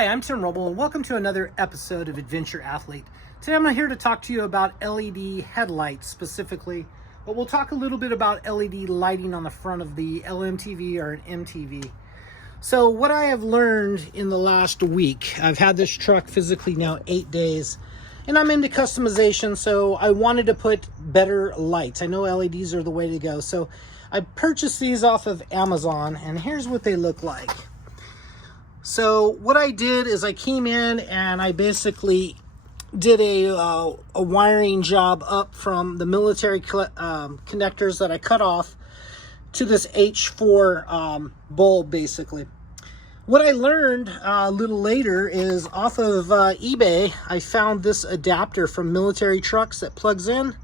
Hi, I'm Tim Roble, and welcome to another episode of Adventure Athlete. Today I'm here to talk to you about LED headlights specifically, but we'll talk a little bit about LED lighting on the front of the Lmtv or an MTV. So what I have learned in the last week, I've had this truck physically now 8 days, and I'm into customization, so I wanted to put better lights. I know LEDs are the way to go, so I purchased these off of Amazon, and here's what they look like. So what I did is I came in and I basically did a wiring job up from the military connectors that I cut off to this H4 bulb basically. What I learned a little later is off of eBay, I found this adapter from military trucks that plugs in,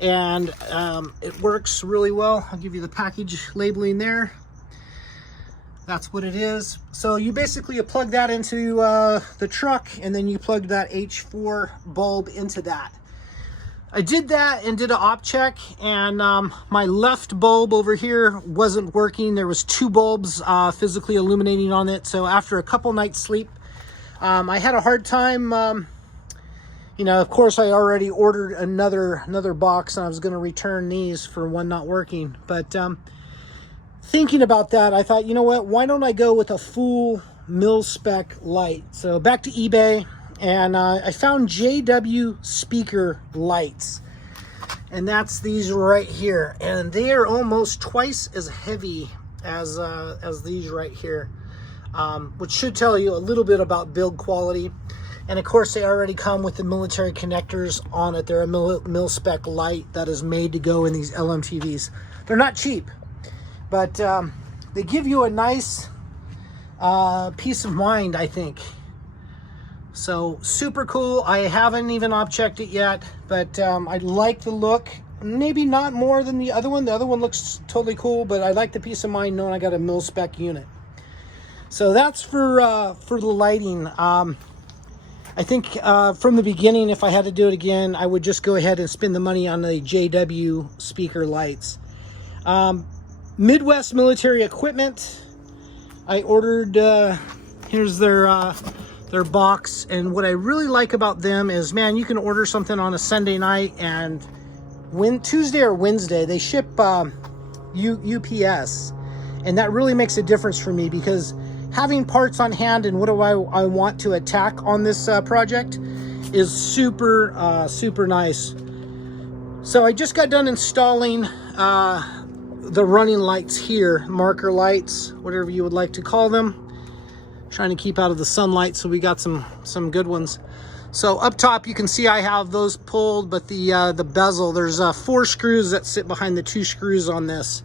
and it works really well. I'll give you the package labeling there. That's what it is. So you basically plug that into the truck, and then you plug that H4 bulb into that. I did that and did an op check, and my left bulb over here wasn't working. There was two bulbs physically illuminating on it. So after a couple nights sleep, I had a hard time. You know, of course, I already ordered another box, and I was going to return these for one not working. But thinking about that, I thought, you know what, why don't I go with a full mil-spec light? So back to eBay, and I found JW speaker lights, and that's these right here, and they are almost twice as heavy as these right here, which should tell you a little bit about build quality. And of course, they already come with the military connectors on it. They're a mil-spec light that is made to go in these LMTVs. They're not cheap, but they give you a nice peace of mind, I think. So super cool. I haven't even op-checked it yet, but I like the look. Maybe not more than the other one. The other one looks totally cool, but I like the peace of mind knowing I got a mil-spec unit. So that's for the lighting. I think from the beginning, if I had to do it again, I would just go ahead and spend the money on the JW speaker lights. Midwest Military Equipment, I ordered, here's their box, and what I really like about them is, man, you can order something on a Sunday night, and Tuesday or Wednesday, they ship UPS, and that really makes a difference for me, because having parts on hand and what do I want to attack on this project is super nice. So I just got done installing the running lights here, marker lights, whatever you would like to call them. Trying to keep out of the sunlight, so we got some good ones. So up top, you can see I have those pulled, but the bezel, there's 4 screws that sit behind the 2 screws on this.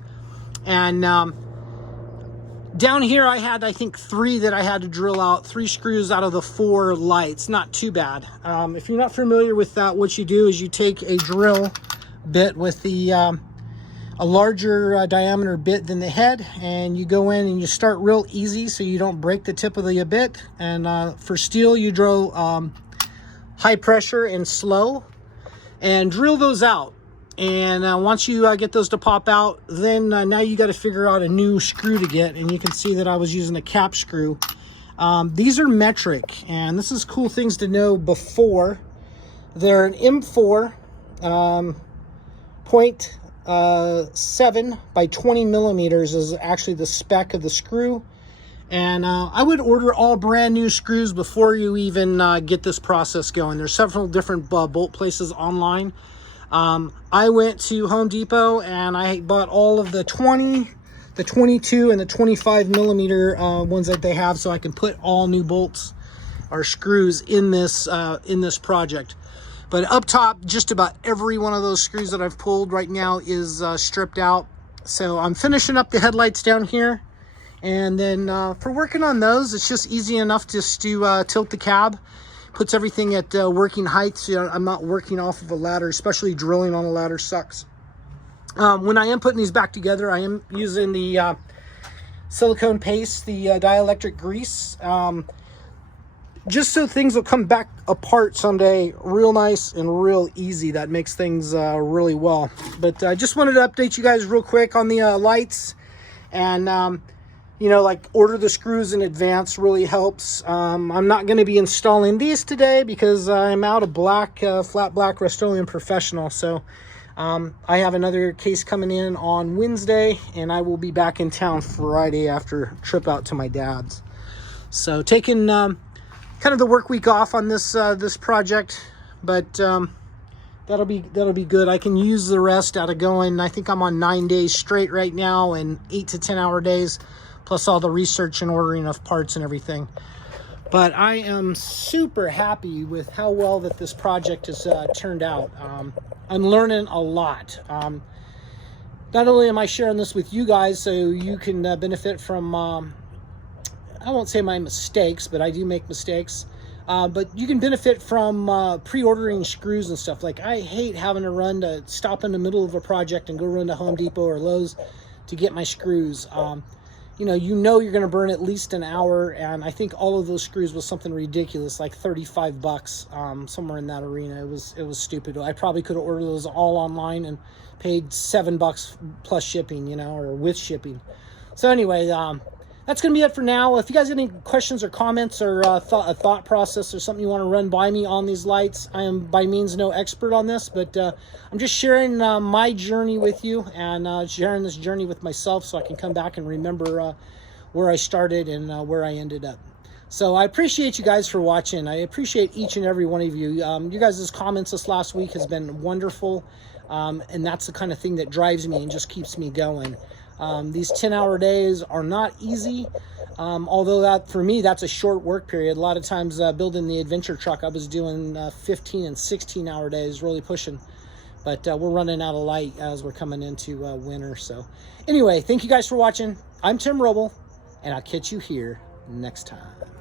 And down here I had, I think, 3 that I had to drill out, 3 screws out of the 4 lights. Not too bad. If you're not familiar with that, what you do is you take a drill bit with a larger diameter bit than the head, and you go in and you start real easy so you don't break the tip of the bit. And for steel, you drill high pressure and slow, and drill those out. And once you get those to pop out, then now you got to figure out a new screw to get. And you can see that I was using a cap screw. These are metric, and this is cool things to know before. They're an M4 .7 by 20 millimeters is actually the spec of the screw. And I would order all brand new screws before you even get this process going. There's several different bolt places online. I went to Home Depot and I bought all of the 20, the 22, and the 25 millimeter ones that they have, so I can put all new bolts or screws in this project. But up top, just about every one of those screws that I've pulled right now is stripped out. So I'm finishing up the headlights down here. And then for working on those, it's just easy enough just to tilt the cab. Puts everything at working height, so I'm not working off of a ladder, especially drilling on a ladder sucks. When I am putting these back together, I am using the silicone paste, the dielectric grease. Just so things will come back apart someday real nice and real easy. That makes things really well. But I just wanted to update you guys real quick on the lights. And like order the screws in advance really helps. I'm not going to be installing these today because I'm out of black, flat black Rust-Oleum Professional. So I have another case coming in on Wednesday, and I will be back in town Friday after a trip out to my dad's. So taking kind of the work week off on this this project, but that'll be good. I can use the rest out of going. I think I'm on 9 days straight right now, and 8 to 10 hour days, plus all the research and ordering of parts and everything. But I am super happy with how well that this project has turned out. I'm learning a lot. Not only am I sharing this with you guys so you can benefit from, I won't say my mistakes, but I do make mistakes. But you can benefit from pre-ordering screws and stuff. Like, I hate having to stop in the middle of a project and go run to Home Depot or Lowe's to get my screws. You know you're going to burn at least an hour, and I think all of those screws was something ridiculous, like 35 bucks, somewhere in that arena. It was stupid. I probably could have ordered those all online and paid $7 plus shipping, or with shipping. So anyway, that's going to be it for now. If you guys have any questions or comments or a thought process or something you want to run by me on these lights, I am by means no expert on this, but I'm just sharing my journey with you, and sharing this journey with myself so I can come back and remember where I started and where I ended up. So I appreciate you guys for watching. I appreciate each and every one of you. You guys' comments this last week has been wonderful, and that's the kind of thing that drives me and just keeps me going. These 10-hour days are not easy, although that for me that's a short work period. A lot of times building the adventure truck, I was doing 15 and 16-hour days, really pushing, but we're running out of light as we're coming into winter. So anyway, thank you guys for watching. I'm Tim Roble, and I'll catch you here next time.